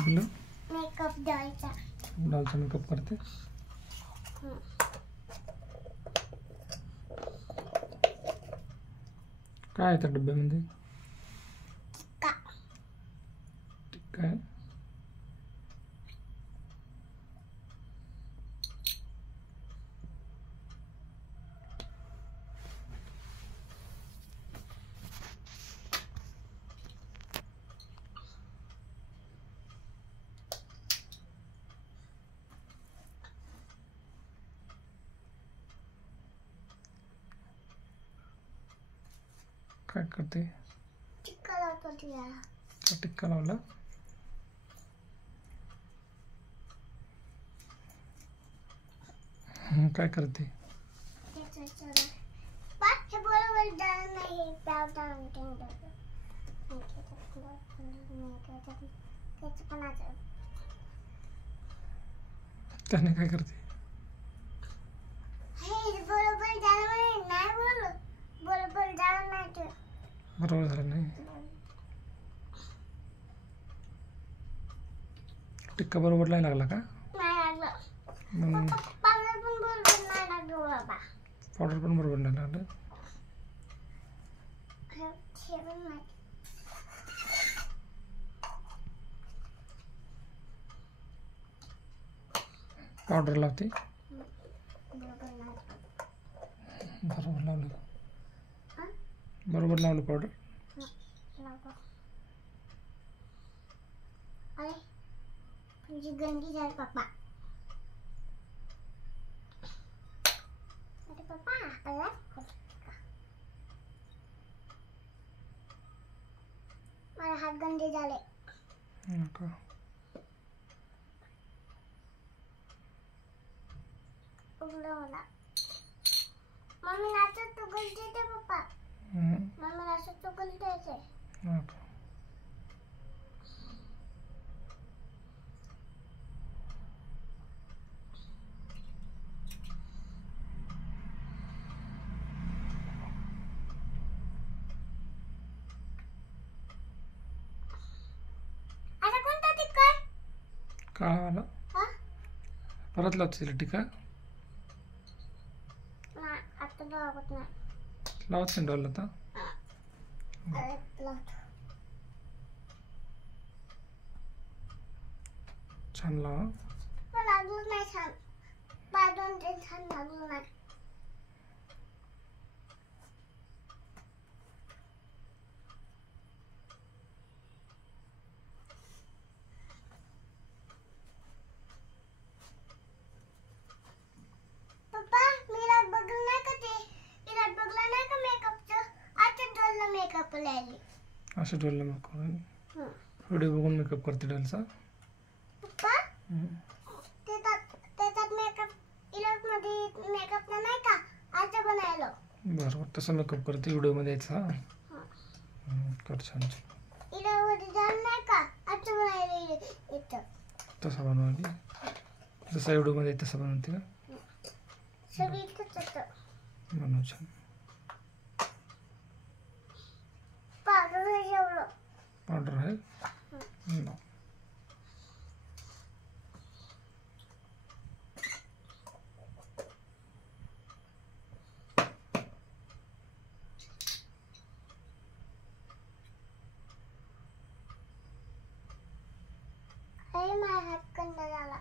शिकलं? मेकअप द्यायचा. डालचा मेकअप करते. काय आहे त्या डब्यामध्ये? टिक्का आहे. काय करते? टिक्का लावतो तिला. टिक्का लावला. काय करते? हे बरोबर जाणार नाही. त्याने काय करते? बरोबर जाणार नाही. बोल बरोबर जाणार नाही. बरोबर झालं नाही. टिक्का बरोबर नाही लागला का? नाही लागलं. मग पावडर पण बरोबर नाही लागलं बाबा. पावडर पण बरोबर नाही लागलं. पावडर लावते. बरोबर लावलं. बरोबर लावलं पावडर. अरे तुझी गंदी झाली पप्पा. अरे पप्पा माझे हात गंदे झाले. मला मम्मी नाचत तो गल देते पप्पा. मम्मी नाचत तो गल द्यायचे. आता कोणता टिक्का आहे? काळा वाला. परत लावते तिला टिक्का. आता लावत नाही. लावत नाही डॉल आता. छान लावा. लागलं नाही छान. बाजून ते छान लागलं नाही. पप्पा मीरा बघलं नाही का ते? मीरा बघला नाही का मेकअपचं? आता डोलला मेकअप लावली. असं डॉलला मेकअप. व्हिडिओ बघून मेकअप करते डॉलचा. पप्पा त्याच्यात मेकअप इलेक्ट मध्ये मेकअप नाही का? आता बनायला. बरोबर तसा मेकअप करते व्हिडिओमध्ये यायचा. कर छान छान. इलेक्ट मध्ये जाण नाही का? आता बनायला येतं. तसा बनवायची. जसा व्हिडिओमध्ये तसा बनवते का? सगळी इथंच होतं. बनव छान. पावडर एवढं. पावडर आहे. माझा हात गंदा झाला.